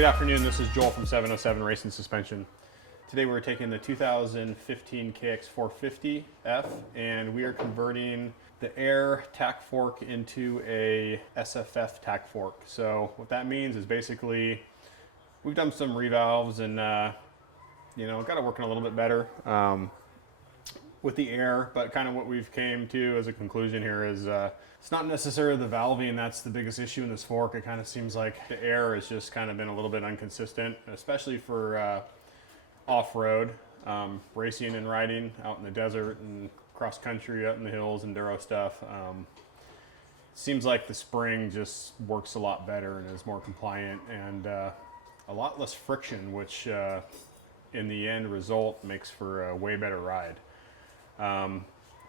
Good afternoon, this is Joel from 707 Racing Suspension. Today we're taking the 2015 KX450F and we are converting the air tack fork into a SFF tack fork. So what that means is basically we've done some revalves and got it working a little bit better with the air, but kind of what we've came to as a conclusion here is it's not necessarily the valving that's the biggest issue in this fork. It kind of seems like the air has just kind of been a little bit inconsistent, especially for off-road racing and riding out in the desert and cross country out in the hills, enduro stuff. Seems like the spring just works a lot better and is more compliant and a lot less friction, which in the end result makes for a way better ride.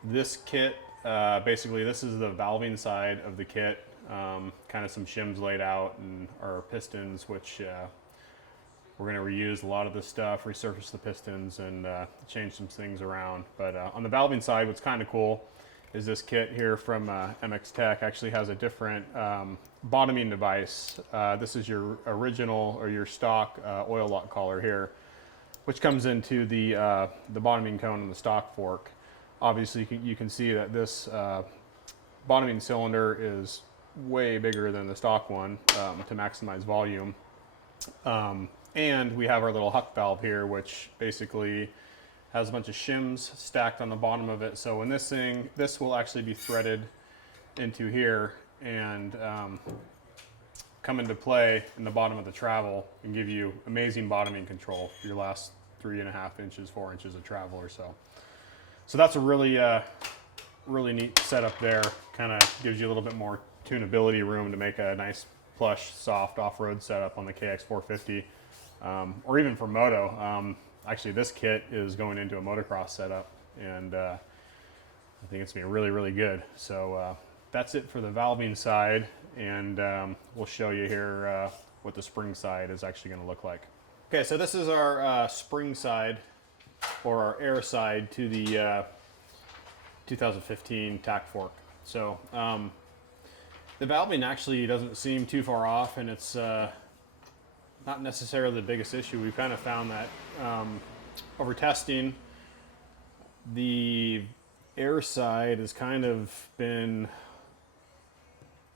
This kit, basically this is the valving side of the kit, kind of some shims laid out and our pistons, which we're going to reuse a lot of this stuff, resurface the pistons and change some things around. But on the valving side, what's kind of cool is this kit here from MX Tech actually has a different bottoming device. This is your original or your stock oil lock collar here, which comes into the bottoming cone in the stock fork. Obviously, you can see that this bottoming cylinder is way bigger than the stock one to maximize volume. And we have our little huck valve here, which basically has a bunch of shims stacked on the bottom of it. So when this will actually be threaded into here and come into play in the bottom of the travel and give you amazing bottoming control for your last 3.5 inches, 4 inches of travel or so. So that's a really neat setup there. Kind of gives you a little bit more tunability room to make a nice plush, soft off-road setup on the KX450, or even for moto. Actually, this kit is going into a motocross setup, and I think it's gonna be really, really good. So that's it for the valving side, and we'll show you here what the spring side is actually going to look like. Okay, so this is our spring side, or our air side to the 2015 tack fork. So the valving actually doesn't seem too far off, and it's not necessarily the biggest issue. We've kind of found that over testing, the air side has kind of been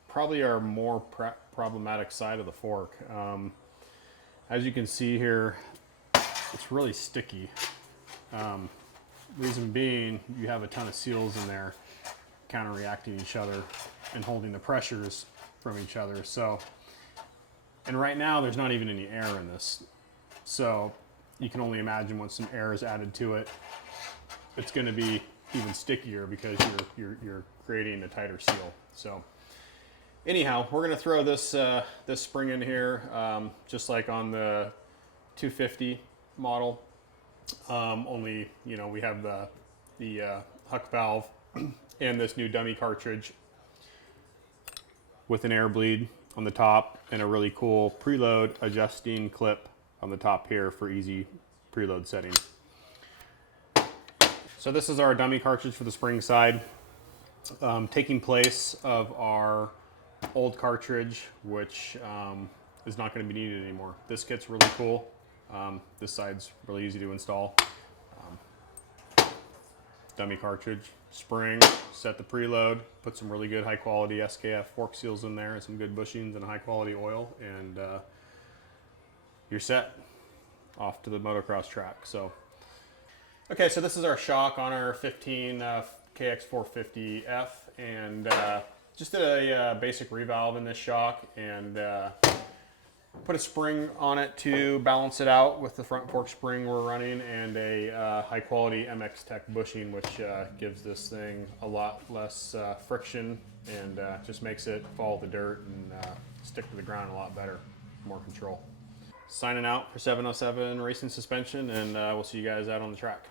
probably our more problematic side of the fork. As you can see here, it's really sticky. Reason being, you have a ton of seals in there counter-reacting each other and holding the pressures from each other. So, and right now there's not even any air in this. So you can only imagine once some air is added to it, it's going to be even stickier because you're creating a tighter seal. So anyhow, we're going to throw this this spring in here, just like on the 250 model. Only we have the huck valve and this new dummy cartridge with an air bleed on the top and a really cool preload adjusting clip on the top here for easy preload setting. So this is our dummy cartridge for the spring side, taking place of our old cartridge, which is not going to be needed anymore. This kit's really cool. This side's really easy to install. Dummy cartridge, spring, set the preload, put some really good high quality SKF fork seals in there and some good bushings and high quality oil, and you're set off to the motocross track. So okay, so this is our shock on our 15 KX450F, and just did a basic revalve in this shock and put a spring on it to balance it out with the front fork spring we're running, and a high quality MX Tech bushing, which gives this thing a lot less friction and just makes it follow the dirt and stick to the ground a lot better, more control. Signing out for 707 Racing Suspension, and we'll see you guys out on the track.